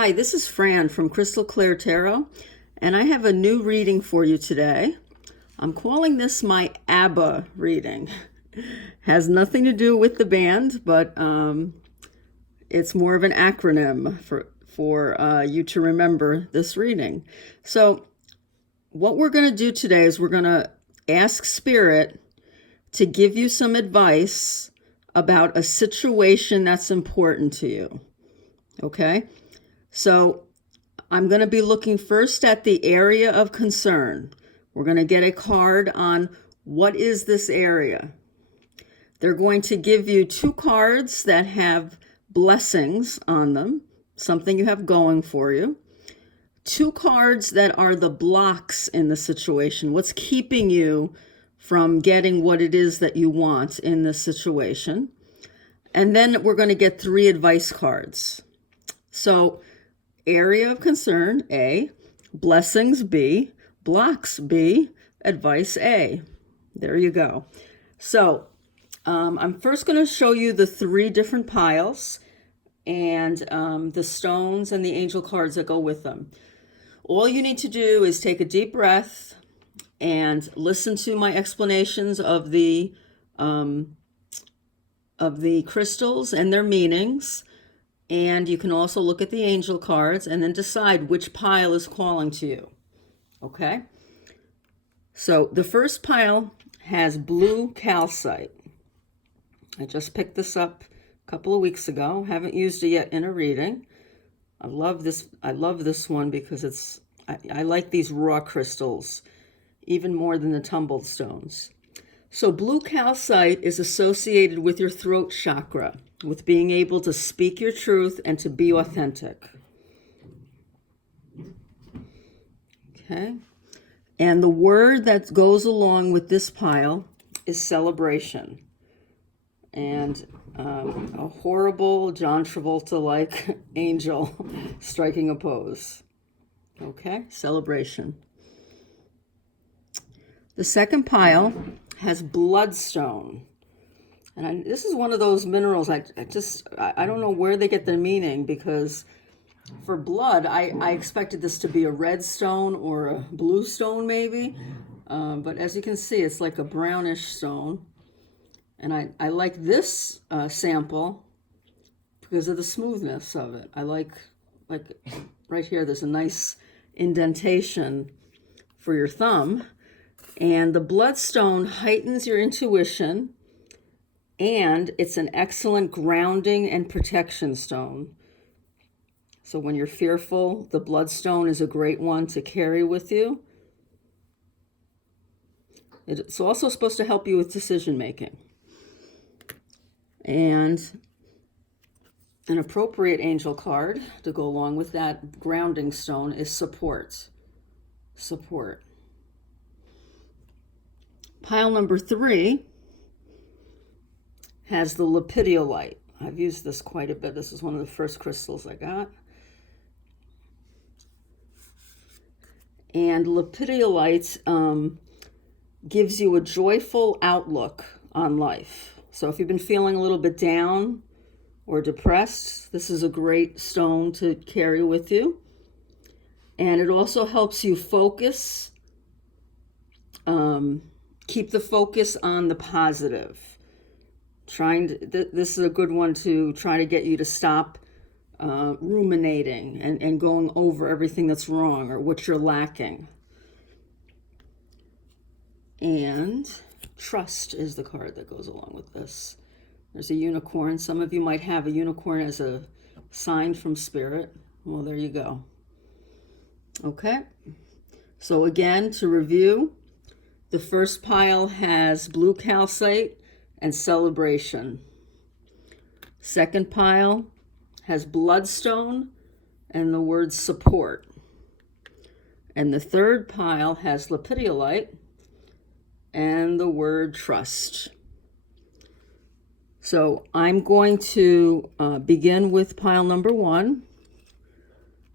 Hi, this is Fran from Crystal Clear Tarot, and I have a new reading for you today. I'm calling this my ABBA reading. Has nothing to do with the band, but it's more of an acronym for you to remember this reading. So what we're going to do today is we're going to ask Spirit to give you some advice about a situation that's important to you. Okay? So I'm going to be looking first at the area of concern. We're going to get a card on what is this area. They're going to give you two cards that have blessings on them, something you have going for you. Two cards that are the blocks in the situation, what's keeping you from getting what it is that you want in this situation. And then we're going to get three advice cards. So area of concern, A, blessings, B, blocks, B, advice, A. There you go. So I'm first going to show you the three different piles and the stones and the angel cards that go with them. All you need to do is take a deep breath and listen to my explanations of the crystals and their meanings. And you can also look at the angel cards and then decide which pile is calling to you. Okay? So the first pile has blue calcite. I just picked this up a couple of weeks ago. Haven't used it yet in a reading. I love this one because I like these raw crystals even more than the tumbled stones. So blue calcite is associated with your throat chakra, with being able to speak your truth and to be authentic. Okay. And the word that goes along with this pile is celebration. And a horrible John Travolta-like angel striking a pose. Okay, celebration. The second pile has bloodstone. And this is one of those minerals I don't know where they get their meaning, because for blood, I expected this to be a red stone or a blue stone maybe. But as you can see, it's like a brownish stone. And I like this sample because of the smoothness of it. I like right here, there's a nice indentation for your thumb. And the bloodstone heightens your intuition, and it's an excellent grounding and protection stone. So when you're fearful, the bloodstone is a great one to carry with you. It's also supposed to help you with decision making. And an appropriate angel card to go along with that grounding stone is support. Support. Pile number 3 has the lapidolite. I've used this quite a bit. This is one of the first crystals I got. And lapidolite gives you a joyful outlook on life. So if you've been feeling a little bit down or depressed, this is a great stone to carry with you. And it also helps you focus, keep the focus on the positive. This is a good one to try to get you to stop ruminating and going over everything that's wrong or what you're lacking. And trust is the card that goes along with this. There's a unicorn. Some of you might have a unicorn as a sign from Spirit. Well, there you go. Okay. So again, to review, the first pile has blue calcite and celebration. Second pile has bloodstone and the word support. And the third pile has lapidolite and the word trust. So I'm going to begin with pile number 1.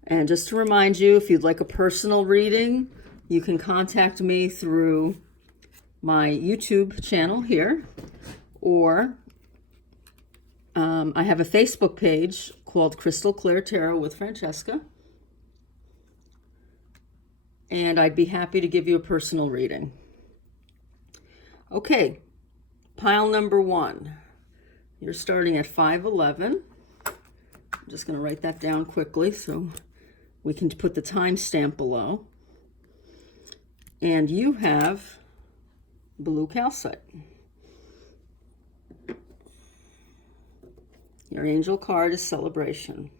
And just to remind you, if you'd like a personal reading, you can contact me through my YouTube channel here, or I have a Facebook page called Crystal Clear Tarot with Francesca. And I'd be happy to give you a personal reading. Okay, pile number 1. You're starting at 511. I'm just going to write that down quickly so we can put the timestamp below. And you have blue calcite. Your angel card is celebration.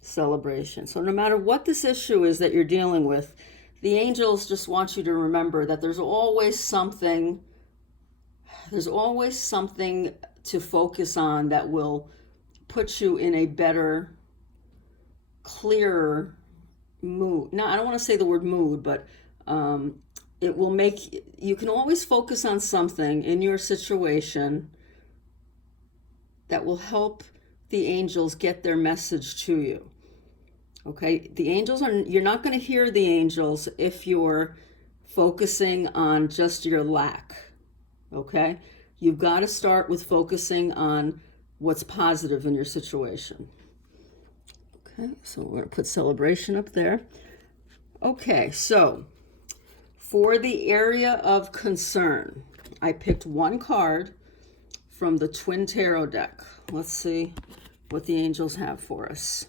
Celebration. So no matter what this issue is that you're dealing with, the angels just want you to remember that there's always something to focus on that will put you in a better, clearer mood. Now, I don't want to say the word mood, but it will make, you can always focus on something in your situation that will help the angels get their message to you. Okay, the angels you're not going to hear the angels if you're focusing on just your lack. Okay, you've got to start with focusing on what's positive in your situation. Okay, so we're going to put celebration up there. Okay, so for the area of concern, I picked one card from the Twin Tarot deck. Let's see what the angels have for us.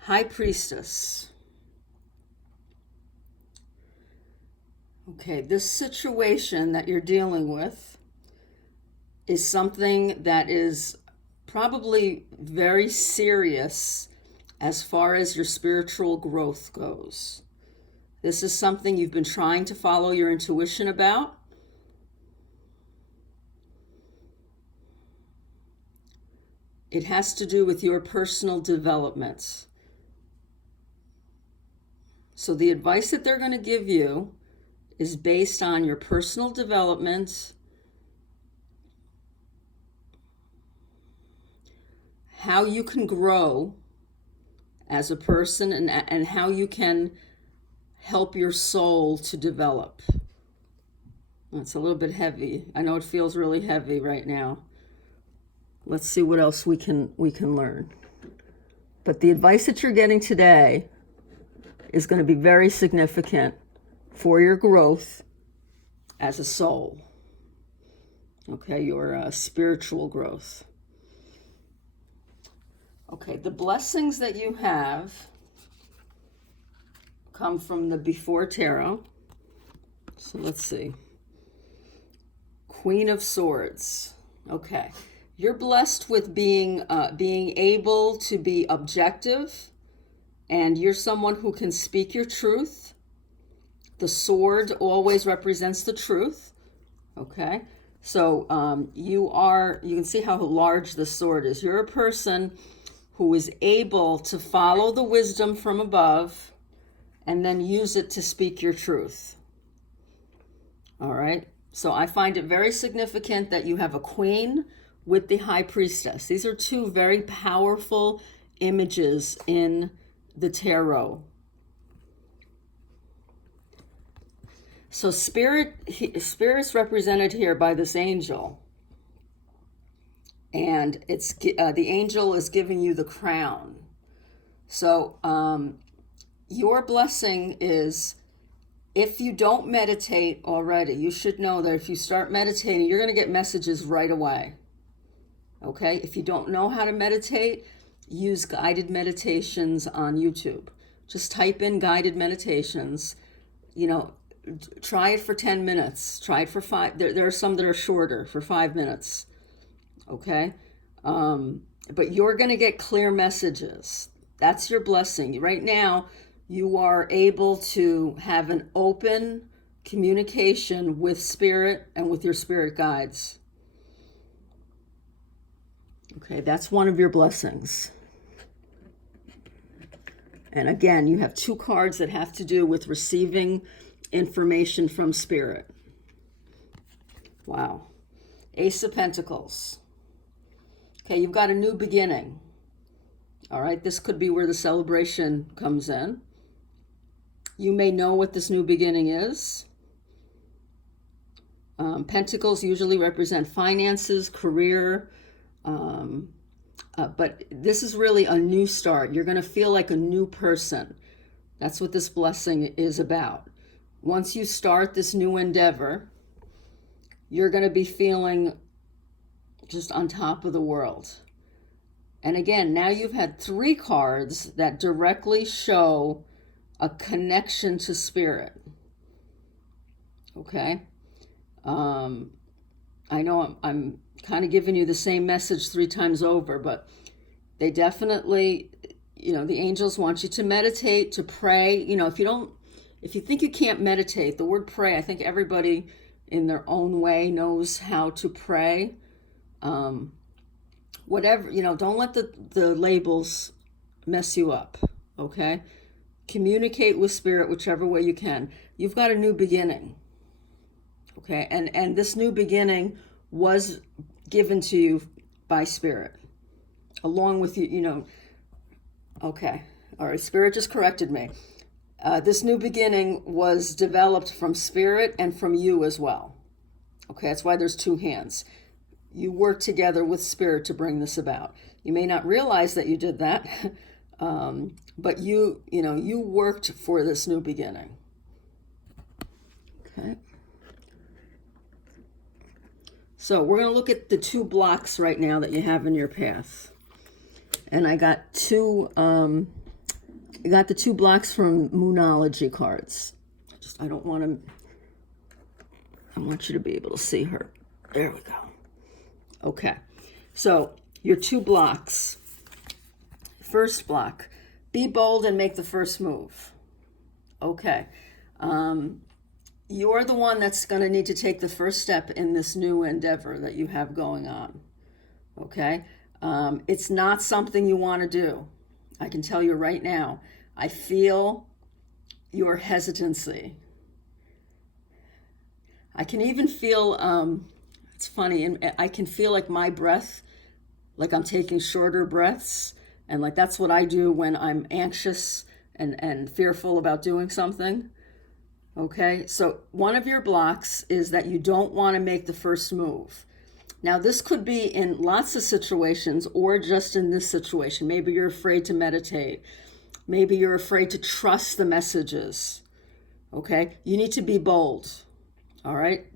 High Priestess. Okay, this situation that you're dealing with is something that is probably very serious as far as your spiritual growth goes. This is something you've been trying to follow your intuition about. It has to do with your personal development. So the advice that they're going to give you is based on your personal development, how you can grow as a person, and how you can help your soul to develop. That's a little bit heavy. I know it feels really heavy right now. Let's see what else we can learn. But the advice that you're getting today is going to be very significant for your growth as a soul. Okay, your spiritual growth. Okay, the blessings that you have come from the Before Tarot. So let's see. Queen of Swords. Okay. You're blessed with being able to be objective, and you're someone who can speak your truth. The sword always represents the truth. Okay, so you can see how large the sword is. You're a person who is able to follow the wisdom from above and then use it to speak your truth. All right, so I find it very significant that you have a queen with the High Priestess. These are two very powerful images in the tarot. So spirit's represented here by this angel. And it's the angel is giving you the crown. So your blessing is, if you don't meditate already, you should know that if you start meditating, you're going to get messages right away. Okay, if you don't know how to meditate, use guided meditations on YouTube. Just type in guided meditations. Try it for 10 minutes. Try it for 5. There are some that are shorter, for 5 minutes. Okay, but you're going to get clear messages. That's your blessing. Right now, you are able to have an open communication with spirit and with your spirit guides. Okay, that's one of your blessings. And again, you have 2 cards that have to do with receiving information from spirit. Wow. Ace of Pentacles. Okay, you've got a new beginning. All right, this could be where the celebration comes in. You may know what this new beginning is. Pentacles usually represent finances, career, But this is really a new start. You're going to feel like a new person. That's what this blessing is about. Once you start this new endeavor, you're going to be feeling just on top of the world. And again, now you've had 3 cards that directly show a connection to spirit. Okay? I know I'm kind of giving you the same message 3 times over, but they definitely, the angels want you to meditate, to pray. If you think you can't meditate, the word pray, I think everybody in their own way knows how to pray. Whatever, don't let the labels mess you up, okay? Communicate with spirit whichever way you can. You've got a new beginning, okay? And this new beginning was given to you by spirit, along with you, okay. All right, spirit just corrected me. This new beginning was developed from spirit and from you as well. Okay, that's why there's 2 hands. You work together with spirit to bring this about. You may not realize that you did that, but you worked for this new beginning. Okay. So we're going to look at the 2 blocks right now that you have in your path. And I got the 2 blocks from Moonology cards. I want you to be able to see her. There we go. Okay. So your 2 blocks. First block, be bold and make the first move. Okay. You're the one that's going to need to take the first step in this new endeavor that you have going on. Okay. It's not something you want to do. I can tell you right now, I feel your hesitancy. I can even feel, it's funny, and I can feel like my breath, like I'm taking shorter breaths. And like that's what I do when I'm anxious and fearful about doing something. Okay, so one of your blocks is that you don't want to make the first move. Now, this could be in lots of situations or just in this situation. Maybe you're afraid to meditate. Maybe you're afraid to trust the messages. Okay, you need to be bold. All right,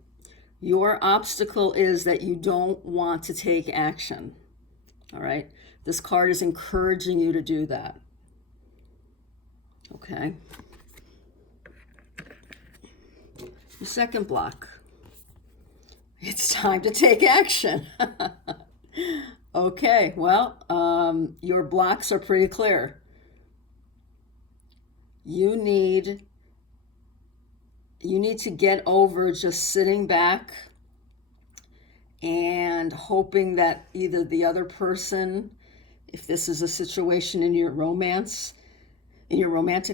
your obstacle is that you don't want to take action. All right, this card is encouraging you to do that. Okay. Your second block. It's time to take action. Okay, well, your blocks are pretty clear. You need to get over just sitting back and hoping that either the other person, if this is a situation in your romantic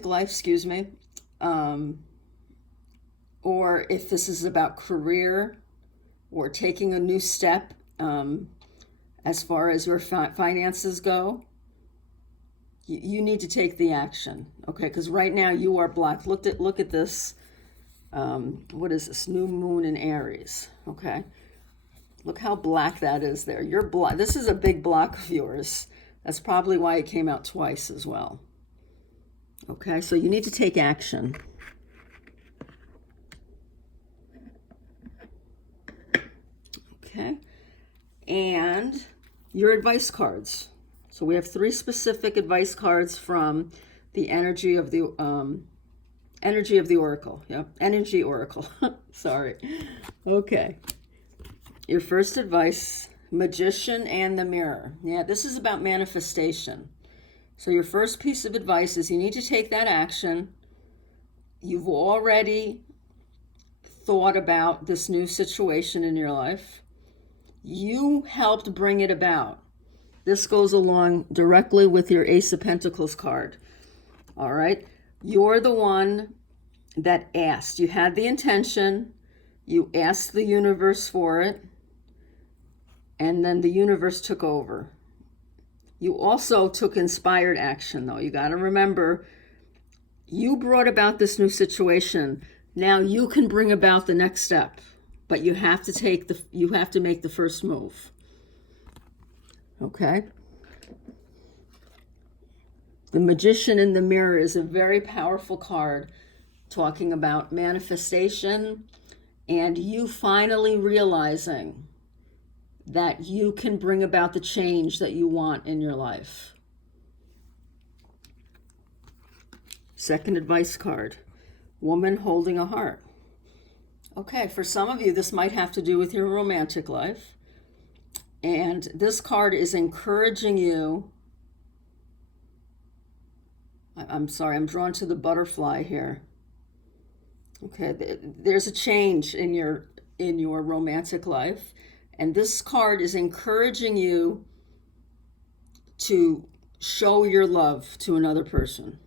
life, or if this is about career or taking a new step as far as your finances go, you need to take the action, okay? Because right now you are blocked. Look at this. What is this? New moon in Aries, okay? Look how black that is there. You're blocked. This is a big block of yours. That's probably why it came out twice as well. Okay, so you need to take action. Okay, and your advice cards. So we have 3 specific advice cards from the energy of the oracle. Yep, energy oracle. Sorry. Okay. Your first advice, Magician and the Mirror. Yeah, this is about manifestation. So your first piece of advice is you need to take that action. You've already thought about this new situation in your life. You helped bring it about. This goes along directly with your Ace of Pentacles card. All right? You're the one that asked. You had the intention. You asked the universe for it. And then the universe took over. You also took inspired action, though. You got to remember, you brought about this new situation. Now you can bring about the next step. But you have to make the first move. Okay? The Magician in the Mirror is a very powerful card talking about manifestation and you finally realizing that you can bring about the change that you want in your life. Second advice card, Woman Holding a Heart. Okay, for some of you, this might have to do with your romantic life. And this card is encouraging you. I'm sorry, I'm drawn to the butterfly here. Okay, there's a change in your romantic life, and this card is encouraging you to show your love to another person.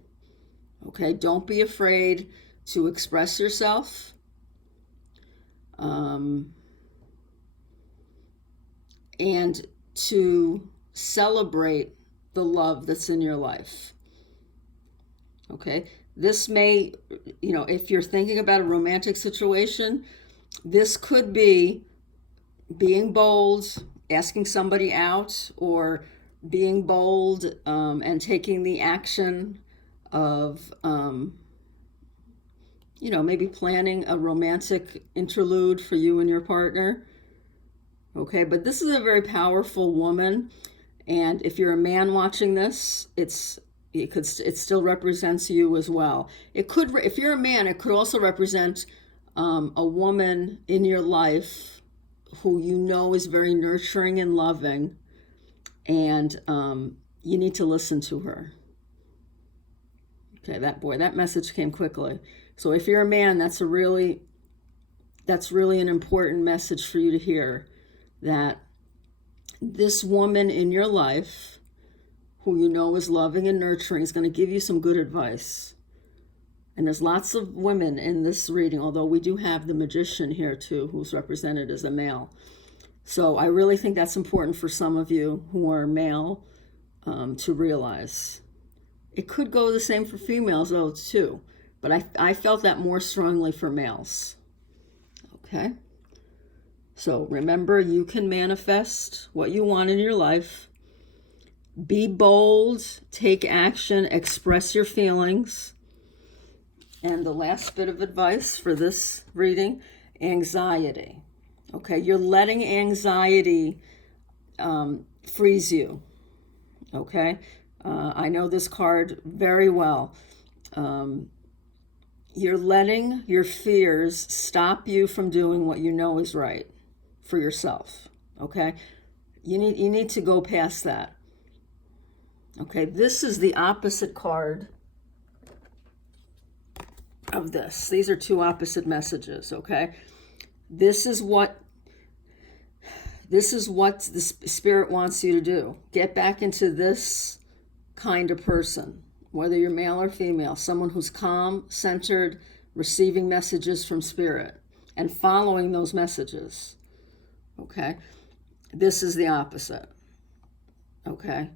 Okay, don't be afraid to express yourself. And to celebrate the love that's in your life. Okay, this may, if you're thinking about a romantic situation, this could be being bold, asking somebody out, or being bold and taking the action of, maybe planning a romantic interlude for you and your partner. Okay, but this is a very powerful woman, and if you're a man watching this, it still represents you as well. It could, if you're a man, it could also represent a woman in your life who you know is very nurturing and loving, and you need to listen to her. Okay, that message came quickly. So if you're a man, that's really an important message for you to hear, that this woman in your life who you know is loving and nurturing is going to give you some good advice. And there's lots of women in this reading, although we do have the Magician here too, who's represented as a male. So I really think that's important for some of you who are male to realize. It could go the same for females though too, but I felt that more strongly for males. Okay. So remember, you can manifest what you want in your life. Be bold, take action, express your feelings. And the last bit of advice for this reading, anxiety. Okay, you're letting anxiety freeze you. Okay, I know this card very well. You're letting your fears stop you from doing what you know is right for yourself. Okay, you need to go past that. Okay, this is the opposite card of this. These are two opposite messages. Okay, this is what the Spirit wants you to do. Get back into this kind of person, whether you're male or female, someone who's calm, centered, receiving messages from Spirit and following those messages. Okay, this is the opposite. Okay,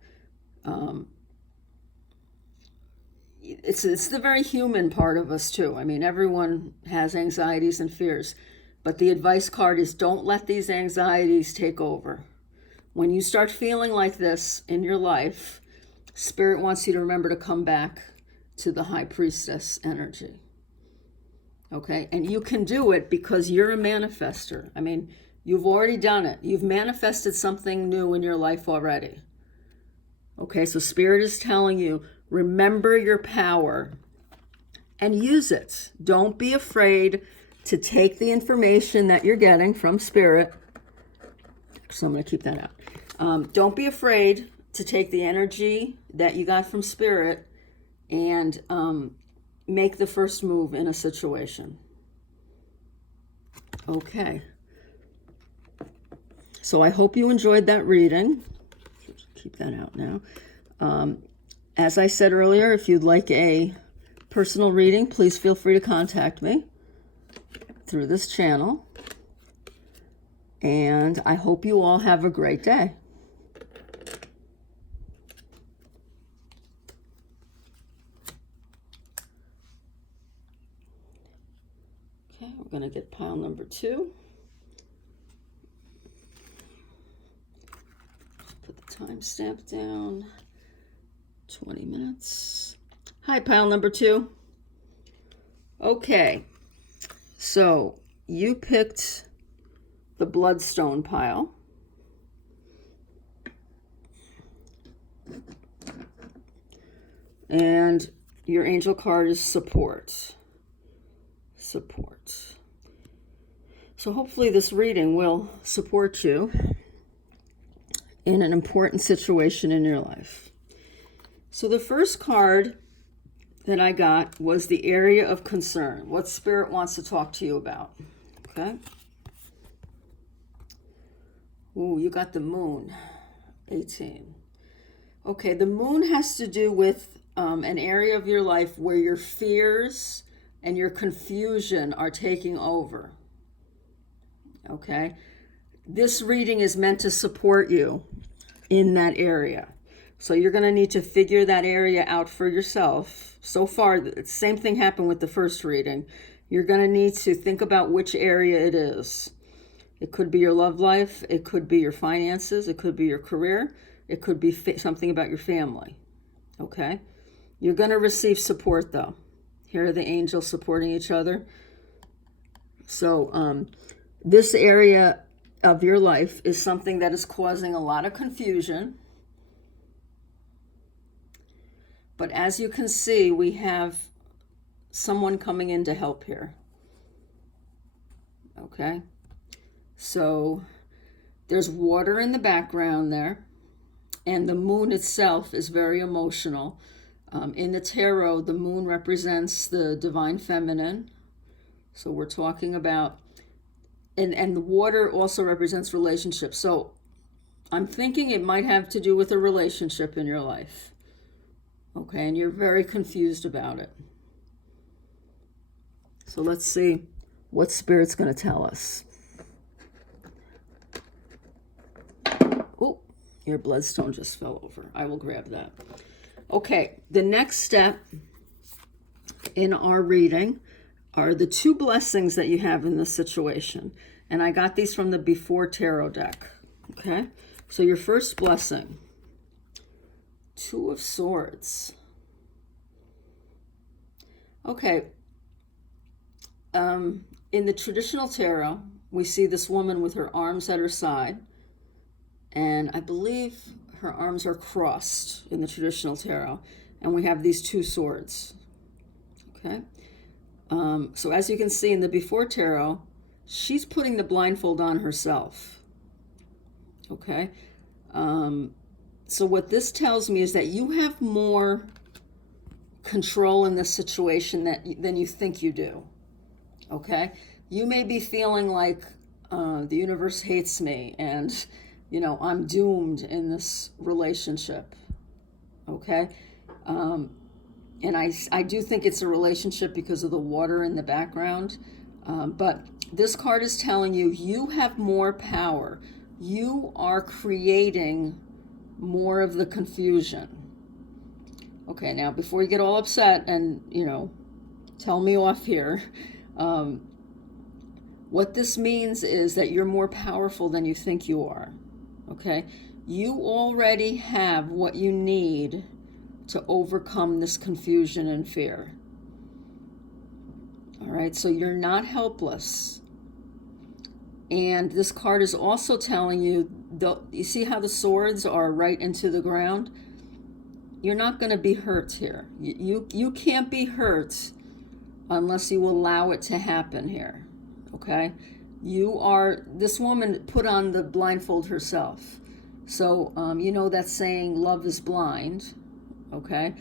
it's the very human part of us too. I mean, everyone has anxieties and fears, but the advice card is don't let these anxieties take over. When you start feeling like this in your life, Spirit wants you to remember to come back to the High Priestess energy. Okay, and you can do it because you're a manifester. I mean, you've already done it. You've manifested something new in your life already. Okay, so Spirit is telling you, remember your power and use it. Don't be afraid to take the information that you're getting from Spirit. So I'm going to keep that out. Don't be afraid to take the energy that you got from Spirit and make the first move in a situation. Okay. So I hope you enjoyed that reading. Keep that out now. As I said earlier, if you'd like a personal reading, please feel free to contact me through this channel. And I hope you all have a great day. Okay, we're going to get pile number 2. Put the timestamp down. 20 minutes. Hi, pile number 2. Okay, so you picked the bloodstone pile. And your angel card is support. Support. So hopefully this reading will support you in an important situation in your life. So the first card that I got was the area of concern. What Spirit wants to talk to you about. Okay. Ooh, you got the moon. 18. Okay, the moon has to do with an area of your life where your fears and your confusion are taking over. Okay, this reading is meant to support you in that area. So you're going to need to figure that area out for yourself. So far, the same thing happened with the first reading. You're going to need to think about which area it is. It could be your love life. It could be your finances. It could be your career. It could be something about your family. Okay? You're going to receive support, though. Here are the angels supporting each other. So this area of your life is something that is causing a lot of confusion. But as you can see, we have someone coming in to help here. Okay? So there's water in the background there. And the moon itself is very emotional. In the tarot, the moon represents the divine feminine. So we're talking about, and the water also represents relationships. So I'm thinking it might have to do with a relationship in your life. Okay, and you're very confused about it. So let's see what Spirit's going to tell us. Oh, your bloodstone just fell over. I will grab that. Okay, the next step in our reading are the 2 blessings that you have in this situation. And I got these from the Before Tarot deck. Okay, so your first blessing, 2 of Swords. Okay, in the traditional tarot, we see this woman with her arms at her side. And I believe her arms are crossed in the traditional tarot. And we have these 2 swords. Okay. So as you can see in the Before Tarot, she's putting the blindfold on herself. Okay. So what this tells me is that you have more control in this situation than you think you do. Okay. You may be feeling like the universe hates me and I'm doomed in this relationship. Okay. And I do think it's a relationship because of the water in the background. But this card is telling you, you have more power. You are creating more of the confusion. Okay, now before you get all upset and, tell me off here, what this means is that you're more powerful than you think you are. Okay, you already have what you need to overcome this confusion and fear. All right, so you're not helpless. And this card is also telling you, you see how the swords are right into the ground? You're not going to be hurt here. You can't be hurt unless you allow it to happen here. Okay? This woman put on the blindfold herself. So, that saying, love is blind. Okay?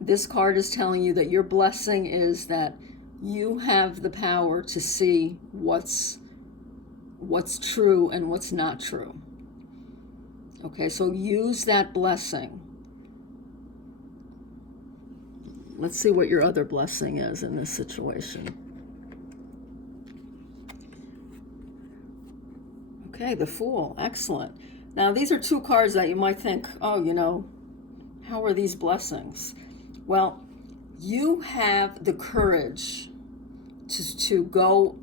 This card is telling you that your blessing is that you have the power to see what's true and what's not true. Okay, so use that blessing. Let's see what your other blessing is in this situation. Okay, the Fool. Excellent. Now, these are 2 cards that you might think, oh, how are these blessings? Well, you have the courage to go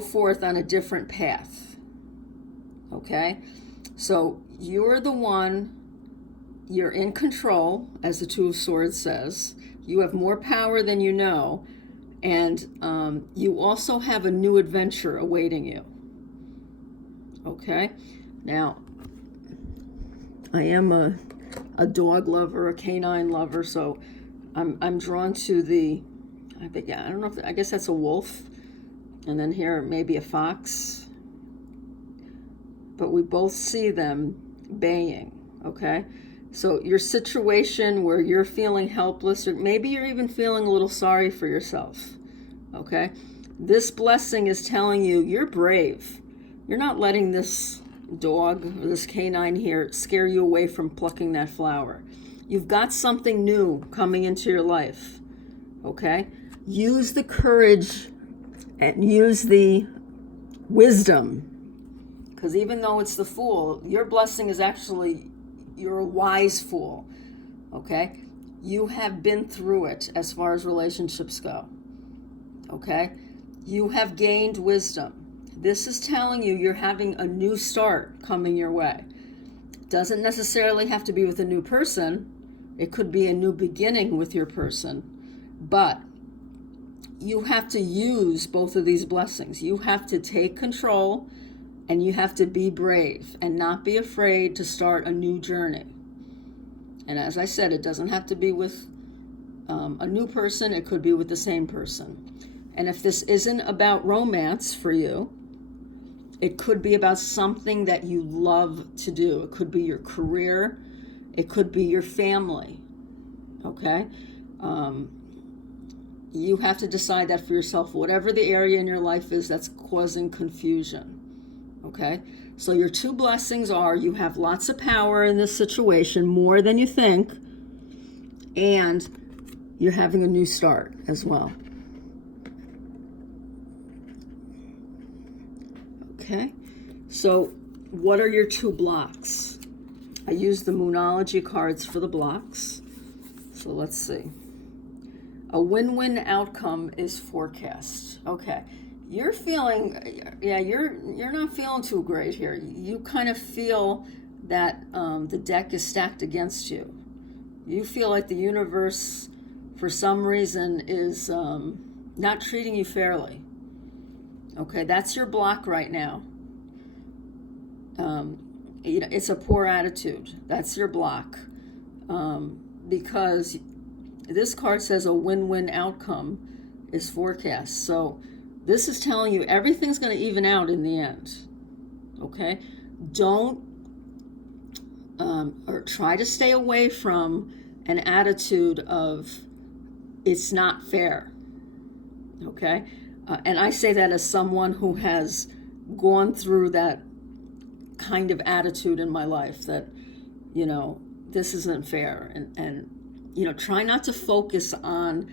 forth on a different path. Okay? So you're the one, you're in control, as the Two of Swords says. You have more power than you know, and you also have a new adventure awaiting you. Okay? Now, I am a dog lover, a canine lover, so I'm drawn to the, I don't know if, I guess that's a wolf, and then here maybe a fox, but we both see them baying, okay? So your situation where you're feeling helpless, or maybe you're even feeling a little sorry for yourself, okay? This blessing is telling you you're brave. You're not letting this dog or this canine here scare you away from plucking that flower. You've got something new coming into your life, okay? Use the courage and use the wisdom, because even though it's the Fool, your blessing is actually, you're a wise fool, okay? You have been through it as far as relationships go, okay? You have gained wisdom. This is telling you you're having a new start coming your way. Doesn't necessarily have to be with a new person. It could be a new beginning with your person. But you have to use both of these blessings. You have to take control, and you have to be brave and not be afraid to start a new journey. And as I said, it doesn't have to be with a new person. It could be with the same person. And if this isn't about romance for you, it could be about something that you love to do. It could be your career. It could be your family. Okay? You have to decide that for yourself, whatever the area in your life is that's causing confusion. Okay? So your two blessings are you have lots of power in this situation, more than you think, and you're having a new start as well. Okay? So what are your two blocks? I use the Moonology cards for the blocks. So let's see. A win-win outcome is forecast. Okay. You're feeling, you're not feeling too great here. You kind of feel that the deck is stacked against you. You feel like the universe, for some reason, is not treating you fairly. Okay, that's your block right now. It's a poor attitude. That's your block. Because this card says a win-win outcome is forecast. So this is telling you everything's going to even out in the end. Okay? Don't, or try to stay away from an attitude of it's not fair. Okay? And I say that as someone who has gone through that kind of attitude in my life that, this isn't fair. And try not to focus on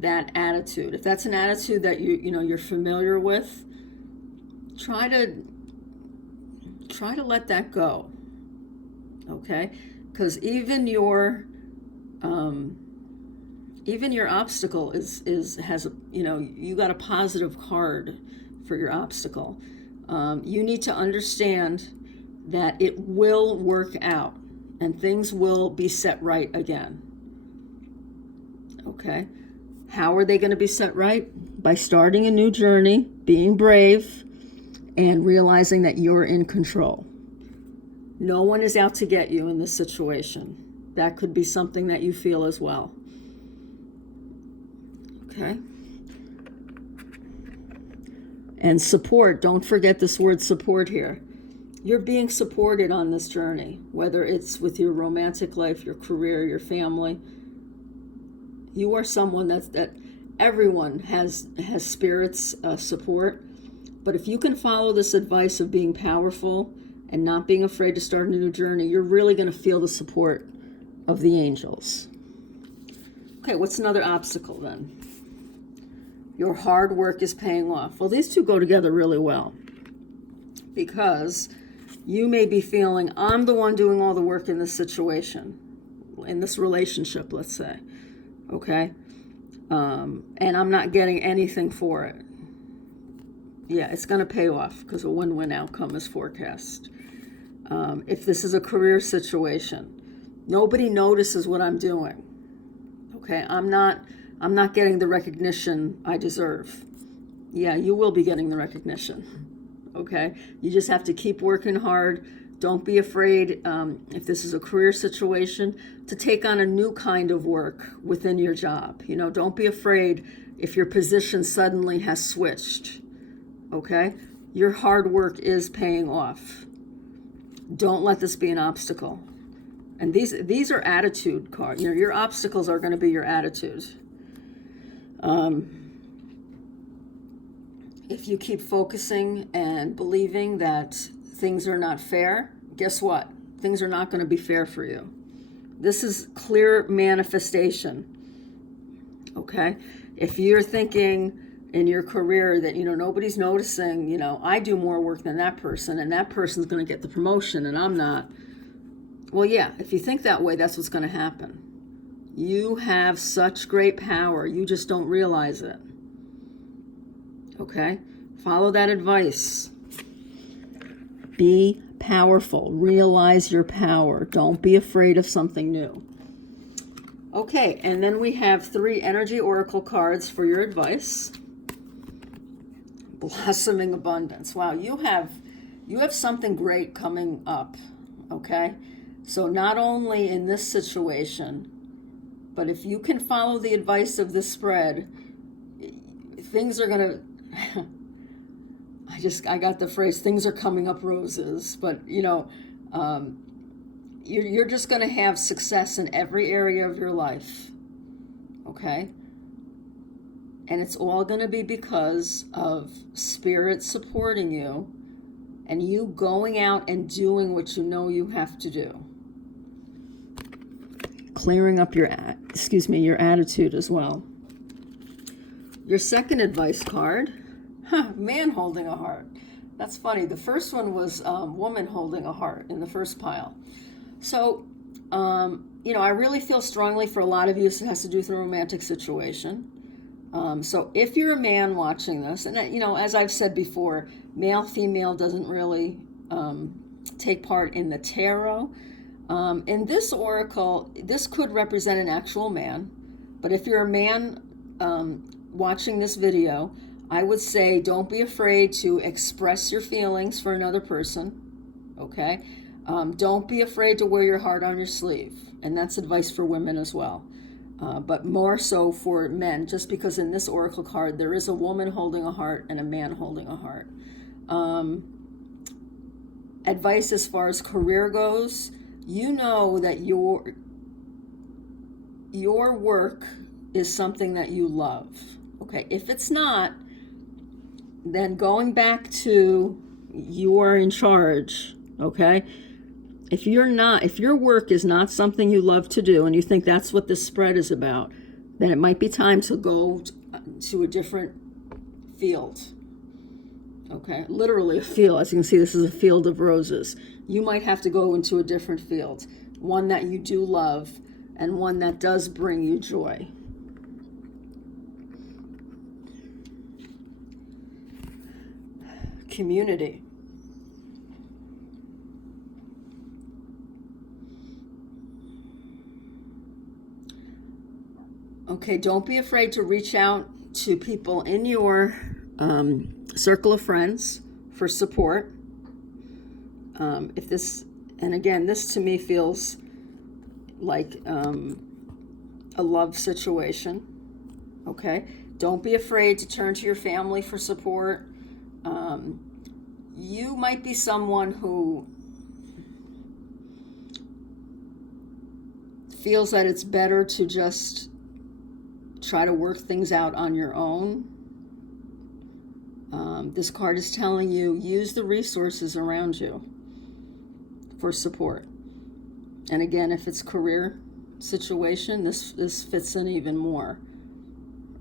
that attitude. If that's an attitude that you're familiar with, try to let that go. Okay? Because even your obstacle has you got a positive card for your obstacle. You need to understand that it will work out and things will be set right again. Okay? How are they going to be set right? By starting a new journey, being brave, and realizing that you're in control. No one is out to get you in this situation. That could be something that you feel as well. Okay? And support, don't forget this word support here. You're being supported on this journey, whether it's with your romantic life, your career, your family. You are someone that everyone has spirits support. But if you can follow this advice of being powerful and not being afraid to start a new journey, you're really going to feel the support of the angels. Okay, what's another obstacle then? Your hard work is paying off. Well, these two go together really well because you may be feeling, I'm the one doing all the work in this situation, in this relationship, let's say, okay? And I'm not getting anything for it. Yeah, it's going to pay off because a win-win outcome is forecast. If this is a career situation, nobody notices what I'm doing. Okay, I'm not getting the recognition I deserve. Yeah, you will be getting the recognition. Okay, you just have to keep working hard. Don't be afraid, if this is a career situation, to take on a new kind of work within your job. You know, don't be afraid if your position suddenly has switched. Okay, your hard work is paying off. Don't let this be an obstacle. And these are attitude cards. You know, your obstacles are going to be your attitude. If you keep focusing and believing that things are not fair, guess what? Things are not going to be fair for you. This is clear manifestation. Okay? If you're thinking in your career that, you know, nobody's noticing, you know, I do more work than that person and that person's going to get the promotion and I'm not. Well, yeah, if you think that way, that's what's going to happen. You have such great power. You just don't realize it. Okay? Follow that advice. Be powerful. Realize your power. Don't be afraid of something new. Okay, and then we have 3 energy oracle cards for your advice. Blossoming abundance. Wow, you have something great coming up. Okay? So not only in this situation, but if you can follow the advice of this spread, things are going to I got the phrase, things are coming up roses, but you know, you're just going to have success in every area of your life. Okay? And it's all going to be because of spirit supporting you and you going out and doing what you know you have to do. Clearing up your attitude as well. Your second advice card, man holding a heart. That's funny. The first one was woman holding a heart in the first pile. So, you know, I really feel strongly for a lot of you it has to do with a romantic situation. So if you're a man watching this, and you know, as I've said before, male, female doesn't really take part in the tarot. In this oracle, this could represent an actual man, but if you're a man watching this video, I would say don't be afraid to express your feelings for another person, okay? Don't be afraid to wear your heart on your sleeve, and that's advice for women as well, but more so for men, just because in this oracle card there is a woman holding a heart and a man holding a heart. Advice as far as career goes, you know that your work is something that you love. Okay, if it's not, then going back to you are in charge, okay? If your work is not something you love to do and you think that's what this spread is about, then it might be time to go to a different field. Okay, literally a field. As you can see, this is a field of roses. You might have to go into a different field, one that you do love and one that does bring you joy. Community. Okay, don't be afraid to reach out to people in your circle of friends for support. And again, this to me feels like a love situation. Okay, don't be afraid to turn to your family for support. You might be someone who feels that it's better to just try to work things out on your own. This card is telling you, use the resources around you for support. And again, if it's career situation, this fits in even more.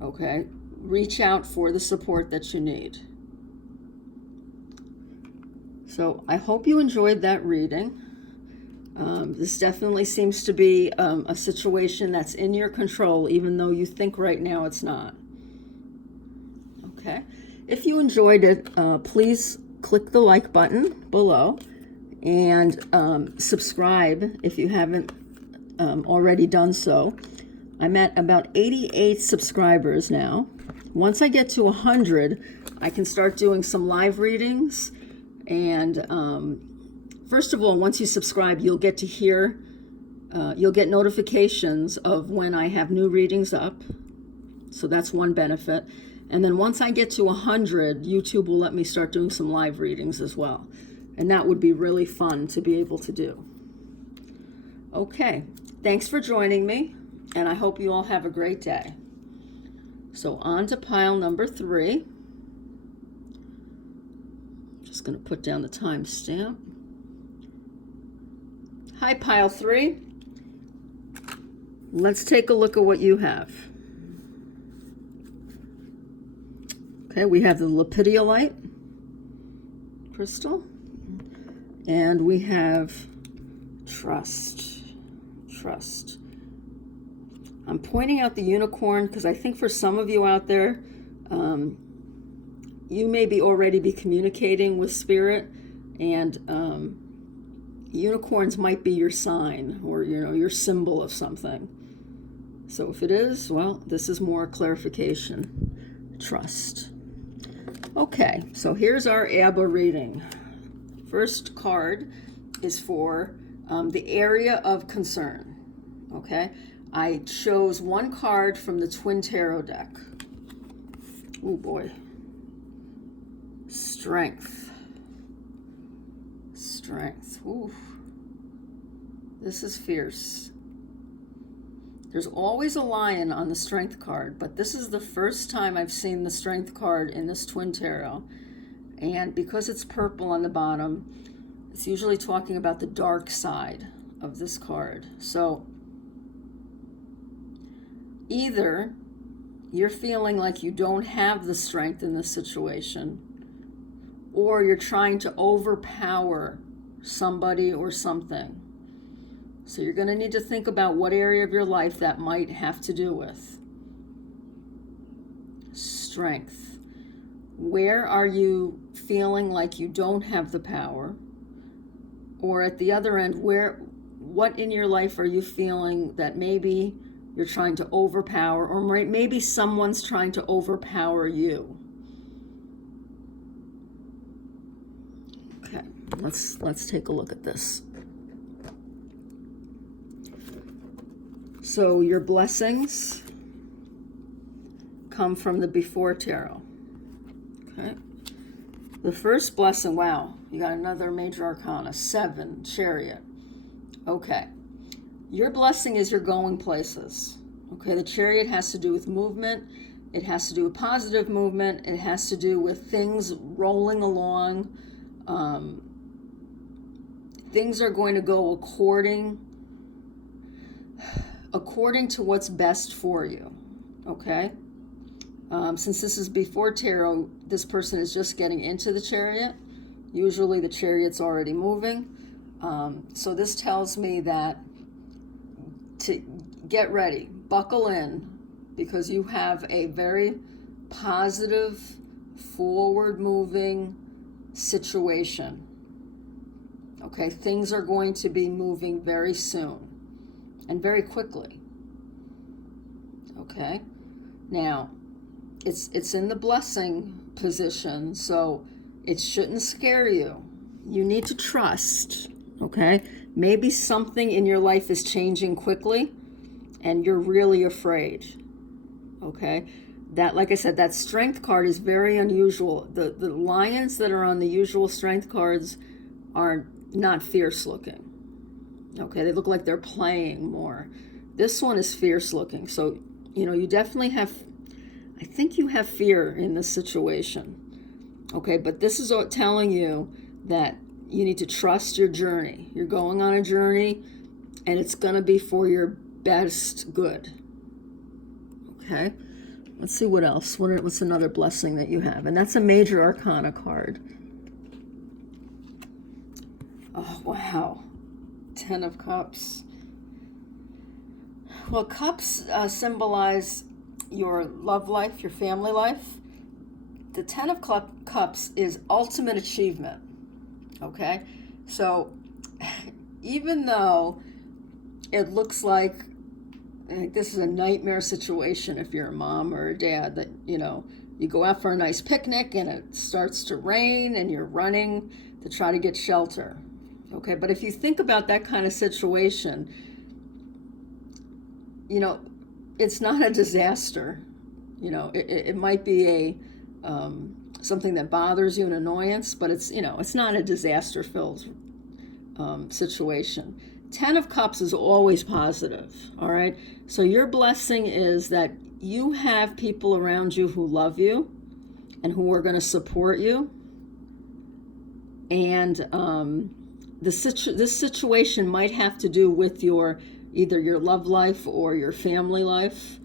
Okay? Reach out for the support that you need. So I hope you enjoyed that reading. This definitely seems to be a situation that's in your control, even though you think right now it's not. Okay. If you enjoyed it, please click the like button below. and subscribe if you haven't already done so. I'm at about 88 subscribers now. Once I get to 100, I can start doing some live readings. And first of all, once you subscribe, you'll get to hear, you'll get notifications of when I have new readings up. So that's one benefit. And then once I get to 100, YouTube will let me start doing some live readings as well. And that would be really fun to be able to do. Okay, thanks for joining me, and I hope you all have a great day. So on to pile number 3. Just going to put down the timestamp. Hi, pile 3. Let's take a look at what you have. Okay, we have the lapidolite crystal, and we have trust. I'm pointing out the unicorn because I think for some of you out there, you may already be communicating with spirit, and unicorns might be your sign or your symbol of something. So if it is, well, this is more clarification. Trust. Okay, so here's our ABBA reading. First card is for the area of concern. Okay, I chose one card from the Twin Tarot deck. Oh boy. Strength. Ooh. This is fierce. There's always a lion on the Strength card, but this is the first time I've seen the Strength card in this Twin Tarot. And because it's purple on the bottom, it's usually talking about the dark side of this card. So either you're feeling like you don't have the strength in this situation, or you're trying to overpower somebody or something. So you're going to need to think about what area of your life that might have to do with. Strength. Where are you feeling like you don't have the power? Or at the other end, what in your life are you feeling that maybe you're trying to overpower, or maybe someone's trying to overpower you? Okay, let's take a look at this. So your blessings come from the Before Tarot. Okay. The first blessing, wow, you got another major arcana, 7, Chariot. Okay. Your blessing is you're going places. Okay, the Chariot has to do with movement. It has to do with positive movement. It has to do with things rolling along. Things are going to go according to what's best for you. Okay? Since this is Before Tarot, this person is just getting into the Chariot. Usually the Chariot's already moving. So this tells me that to get ready, buckle in, because you have a very positive, forward-moving situation. Okay, things are going to be moving very soon and very quickly. Okay, now it's in the blessing position, so it shouldn't scare you. You need to trust. Okay, maybe something in your life is changing quickly and you're really afraid. Okay, that, like I said, that Strength card is very unusual. The lions that are on the usual Strength cards are not fierce looking. Okay, they look like they're playing more. This one is fierce looking. So, you definitely have, I think you have fear in this situation. Okay, but this is telling you that you need to trust your journey. You're going on a journey, and it's going to be for your best good. Okay, let's see what else. What's another blessing that you have? And that's a major arcana card. Oh, wow. 10 of Cups. Well, cups symbolize your love life, your family life. The 10 of Cups is ultimate achievement. Okay? So even though it looks like this is a nightmare situation if you're a mom or a dad, that, you go out for a nice picnic and it starts to rain and you're running to try to get shelter. Okay, but if you think about that kind of situation, it's not a disaster. It might be a something that bothers you, an annoyance, but it's not a disaster-filled situation. 10 of Cups is always positive, all right? So your blessing is that you have people around you who love you and who are going to support you. And this situation might have to do with either your love life or your family life.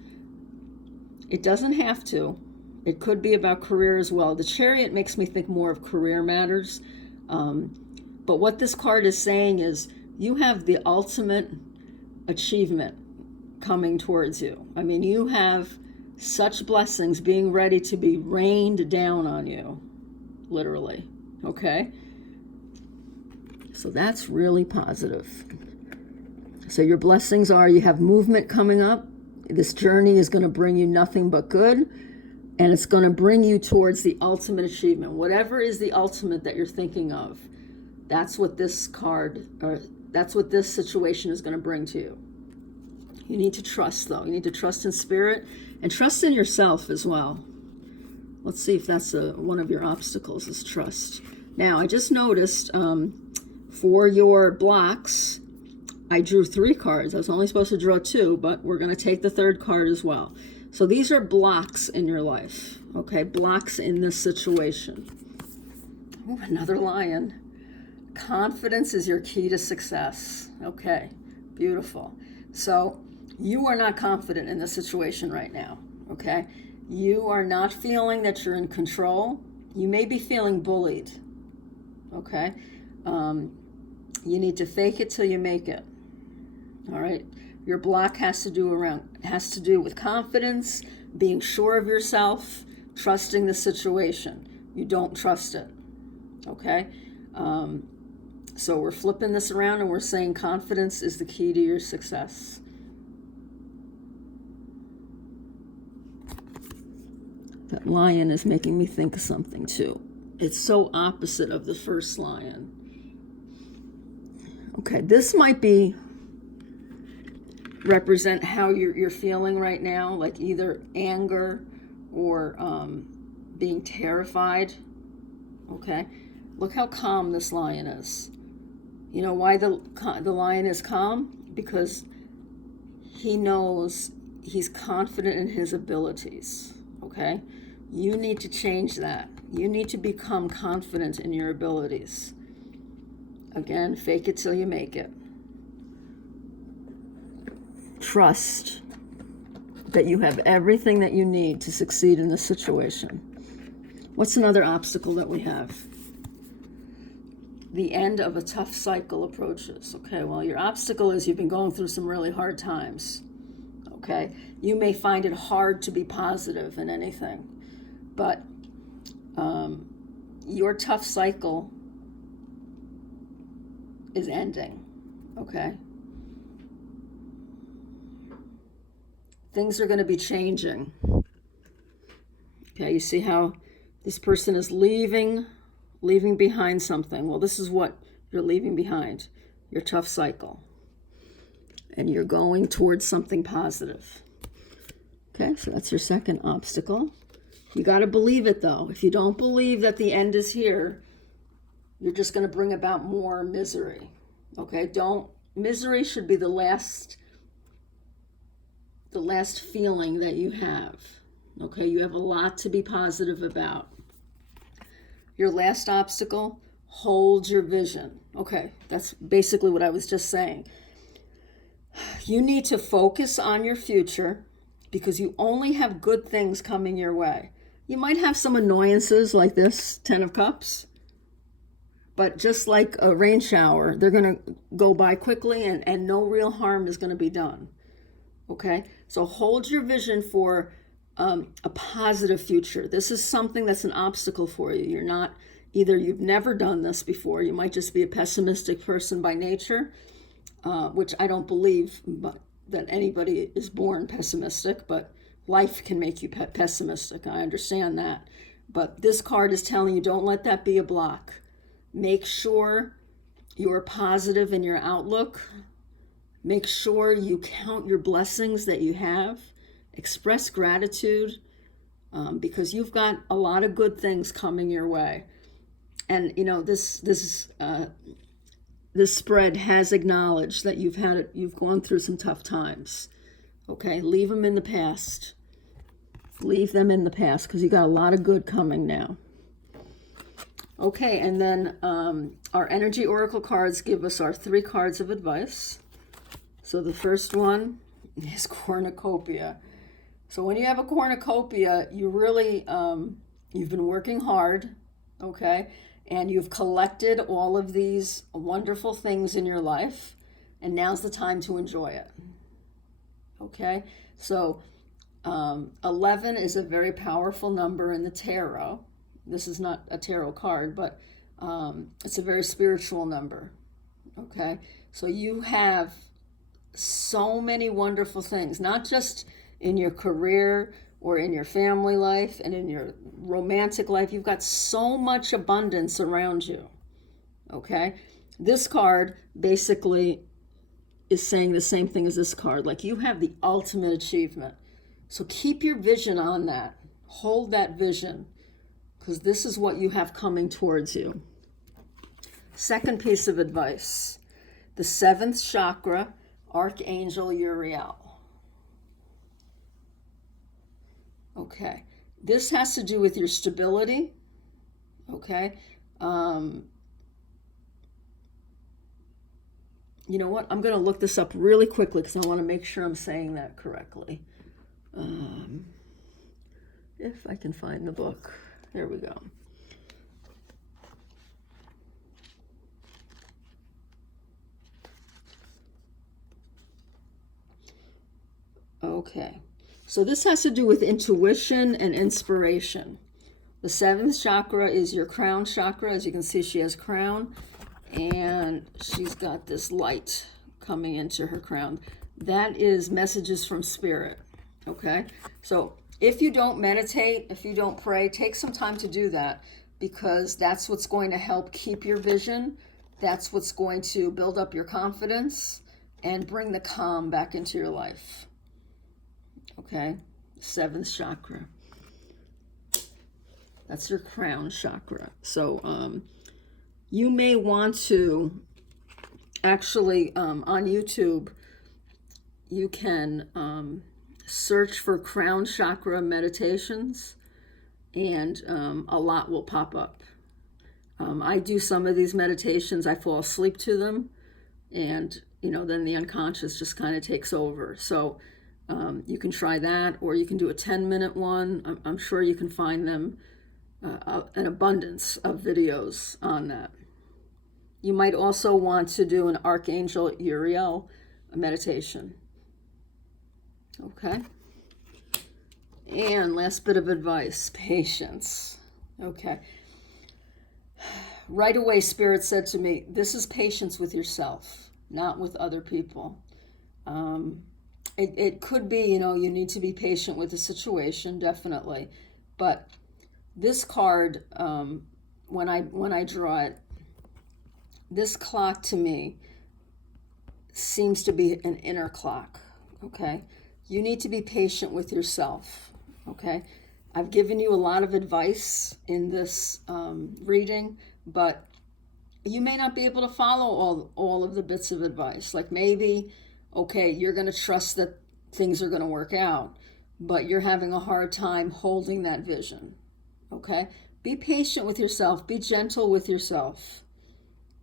It doesn't have to. It could be about career as well. The Chariot makes me think more of career matters. But what this card is saying is you have the ultimate achievement coming towards you. I mean, you have such blessings being ready to be rained down on you, literally, okay? So that's really positive. So your blessings are you have movement coming up. This journey is going to bring you nothing but good, and it's going to bring you towards the ultimate achievement. Whatever is the ultimate that you're thinking of, that's what this situation is going to bring to you. You need to trust, though. You need to trust in spirit and trust in yourself as well. Let's see if that's one of your obstacles, is trust. Now, I just noticed for your blocks, I drew 3 cards. I was only supposed to draw 2, but we're going to take the 3rd card as well. So these are blocks in your life, okay? Blocks in this situation. Ooh, another lion. Confidence is your key to success. Okay, beautiful. So you are not confident in this situation right now, okay? You are not feeling that you're in control. You may be feeling bullied, okay? You need to fake it till you make it, all right? Your block has to do with confidence, being sure of yourself, trusting the situation. You don't trust it, okay? So we're flipping this around and we're saying confidence is the key to your success. That lion is making me think of something too. It's so opposite of the first lion. Okay, this might represent how you're feeling right now, like either anger or being terrified. Okay, look how calm this lion is. You know why the lion is calm? Because he knows he's confident in his abilities, okay? You need to change that. You need to become confident in your abilities. Again, fake it till you make it. Trust that you have everything that you need to succeed in this situation. What's another obstacle that we have? The end of a tough cycle approaches. Okay, well, your obstacle is you've been going through some really hard times. Okay, you may find it hard to be positive in anything, but your tough cycle is ending. Okay, things are going to be changing. Okay, you see how this person is leaving behind something. Well, this is what you're leaving behind, your tough cycle. And you're going towards something positive. Okay, so that's your second obstacle. You got to believe it, though. If you don't believe that the end is here, you're just going to bring about more misery. Okay, misery should be the last feeling that you have. Okay, you have a lot to be positive about. Your last obstacle, hold your vision. Okay, that's basically what I was just saying. You need to focus on your future because you only have good things coming your way. You might have some annoyances like this, 10 of Cups, but just like a rain shower, they're going to go by quickly and no real harm is going to be done. Okay, so hold your vision for a positive future. This is something that's an obstacle for you. Either you've never done this before, you might just be a pessimistic person by nature, which I don't believe that anybody is born pessimistic, but life can make you pessimistic. I understand that. But this card is telling you, don't let that be a block. Make sure you're positive in your outlook. Make sure you count your blessings that you have. Express gratitude, because you've got a lot of good things coming your way. And this spread has acknowledged that you've gone through some tough times. Okay, leave them in the past. Leave them in the past, because you got a lot of good coming now. Okay, and then our energy oracle cards give us our 3 cards of advice. So the first one is cornucopia. So when you have a cornucopia, you really, you've been working hard, okay? And you've collected all of these wonderful things in your life, and now's the time to enjoy it, okay? So 11 is a very powerful number in the tarot. This is not a tarot card, but it's a very spiritual number, okay? So you have so many wonderful things, not just in your career or in your family life and in your romantic life. You've got so much abundance around you, okay? This card basically is saying the same thing as this card. Like, you have the ultimate achievement. So keep your vision on that. Hold that vision, because this is what you have coming towards you. Second piece of advice, the 7th chakra, Archangel Uriel. Okay, this has to do with your stability, okay? You know what? I'm going to look this up really quickly because I want to make sure I'm saying that correctly. If I can find the book. There we go. Okay. So this has to do with intuition and inspiration. The 7th chakra is your crown chakra. As you can see, she has crown, and she's got this light coming into her crown. That is messages from spirit, okay? So if you don't meditate, if you don't pray, take some time to do that, because that's what's going to help keep your vision. That's what's going to build up your confidence and bring the calm back into your life. Okay, 7th chakra. That's your crown chakra. So you may want to actually, on YouTube, you can search for crown chakra meditations, and a lot will pop up. I do some of these meditations, I fall asleep to them, and then the unconscious just kind of takes over. So you can try that, or you can do a 10-minute one. I'm sure you can find them, an abundance of videos on that. You might also want to do an Archangel Uriel meditation. Okay. And last bit of advice, patience. Okay. Right away, Spirit said to me, this is patience with yourself, not with other people. It could be, you need to be patient with the situation, definitely. But this card, when I draw it, this clock to me seems to be an inner clock, okay? You need to be patient with yourself, okay? I've given you a lot of advice in this reading, but you may not be able to follow all of the bits of advice. Like, maybe, okay, you're going to trust that things are going to work out, but you're having a hard time holding that vision, okay? Be patient with yourself. Be gentle with yourself,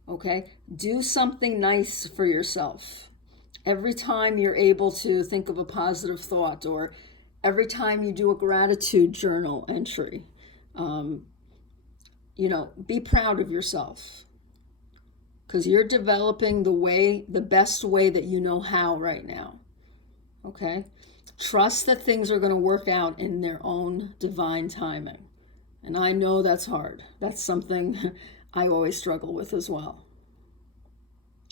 okay? Do something nice for yourself. Every time you're able to think of a positive thought, or every time you do a gratitude journal entry, be proud of yourself, because you're developing the best way that you know how right now, okay? Trust that things are going to work out in their own divine timing, And I know that's hard. That's something I always struggle with as well.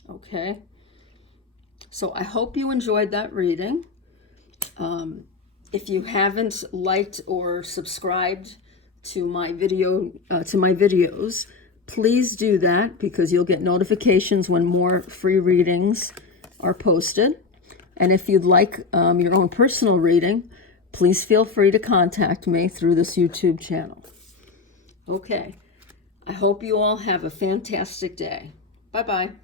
Okay? So I hope you enjoyed that reading. If you haven't liked or subscribed to my videos, please do that, because you'll get notifications when more free readings are posted. And if you'd like your own personal reading, please feel free to contact me through this YouTube channel. Okay, I hope you all have a fantastic day. Bye-bye.